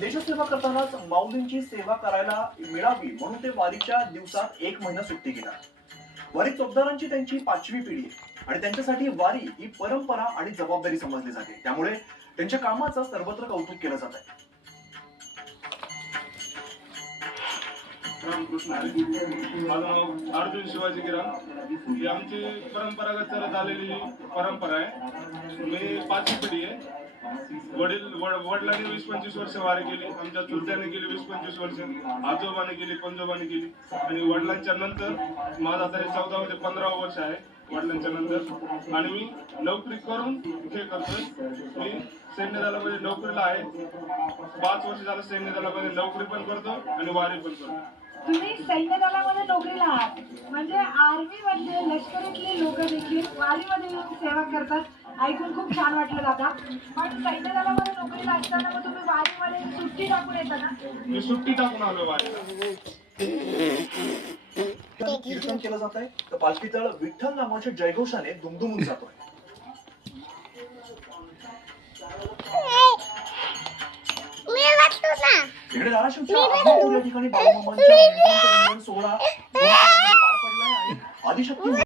देशसेवा करतानाच माऊलींची सेवा करायला मिळावी म्हणून ते वारीच्या दिवसात 1 महिना सुट्टी घेतात। वारी चोपदारांची त्यांची 5वी पिढी आहे आणि त्यांच्यासाठी वारी ही परंपरा आणि जबाबदारी समजली जाते। त्यामुळे त्यांच्या कामाचं सर्वत्र कौतुक केलं जात आहे। रामकृष्ण हरी। माझं नाव अर्जुन शिवाजी गिराम। ही आमची परंपरागत चालत आलेली परंपरा आहे। मी 5वी पिढी आहे। वडिलांनी 20-25 वर्ष वारी केली, आमच्या चुलत्याने केली 20-25 वर्ष, आजोबाने केली, पणजोबाने केली आणि वडिलांच्या नंतर माझा आता 14 ते 15 वर्ष आहे वडिलांच्या नंतर। आणि मी नोकरी करून हे करतोय। मी सैन्य दलामध्ये नोकरीला आहे। 5 वर्ष झालं सैन्य दलामध्ये नोकरी पण करतो आणि वारी पण करतो। तुम्ही सैन्य दलामध्ये नोकरीला आहात, म्हणजे आर्मी मध्ये लष्करीतले लोक देखील वारीमध्ये येऊन सेवा करतात। ऐकून खूप छान वाटलं दादा। पण सैन्य दलामध्ये नोकरीला असताना मग तुम्ही वारीमध्ये सुट्टी टाकून येता ना? मी सुट्टी टाकून आलो वारीला। कीर्तन केलं जात आहे तर पालखी तळ विठ्ठल नामाच्या जयघोषाने दुमदुमून जातोय। इकडे धाराशिवच्या आदमापूर या ठिकाणी बाळूमामांच्या मेंढरांचा रिंगण सोहळा पार पडलाय आणि आदिशक्ती